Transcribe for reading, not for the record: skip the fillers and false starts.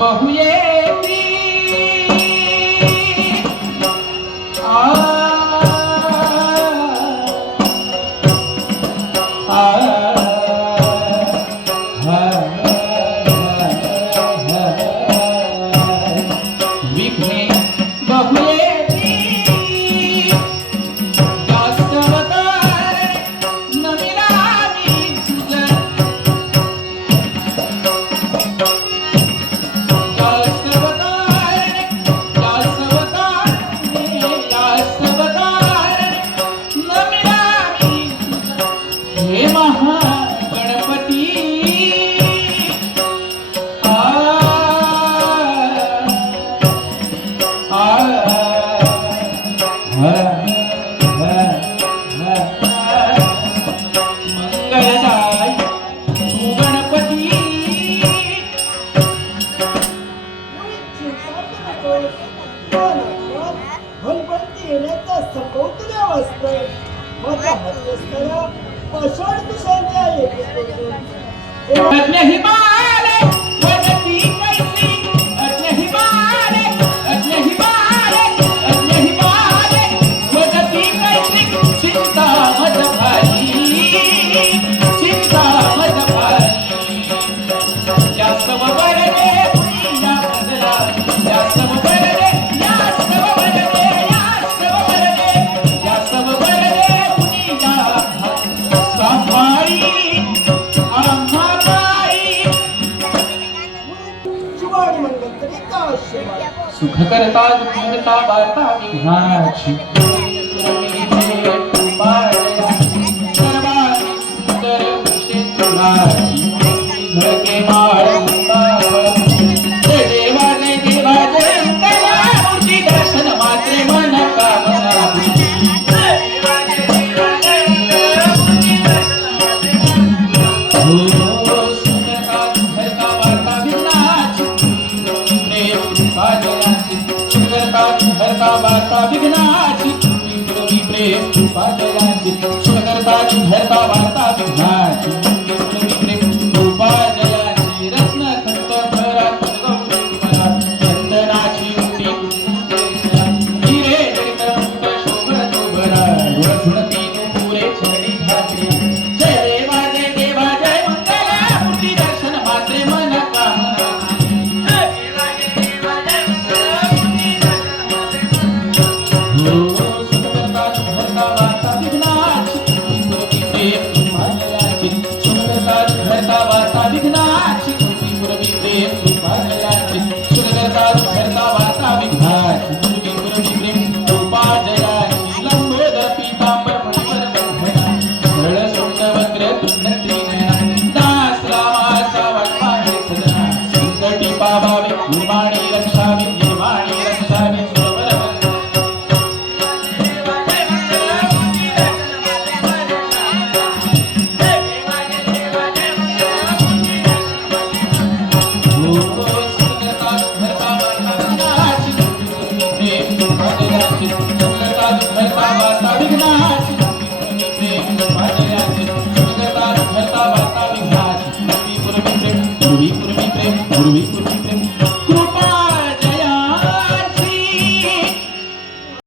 बहुयेती विघ्ने बहुयेती जास्तवतार नमिरामी तुझ हे महागणपती मंगलदाय तू गणपती गणपती येण्याचा सकौतुल्या असतंय माझ्या हत्यस्थळा पाषाण दिशांच्या अज्ञ हिमालय वदती कैसी अज्ञ हिमालय अज्ञ हिमालय अज्ञ हिमालय वदती कैसी चिंता मत भारी या सब वरदे पुनिया बदला या सब वरदे या सब वरदे या सब वरदे पुनिया सांभाळी सुख करता दुःख करता वार्ता विघ्नाची दर्शन मात्रे मन वार्ता विघ्नाची तुम्ही प्रेम कृपाजयाची सुखकर्ता धरता वार्ता विघ्नाची तुम्ही प्रेम कृपाजयाची रत्न खंत भरात गौरी मला चंदनाची उटी हिरे जडित मुक्त शोभत भरा डोळझुणती पुरे छडी घातली जय देवा जय मंगला मूर्ती दर्शन मात्रे मन कामना विघ्नाची प्रेम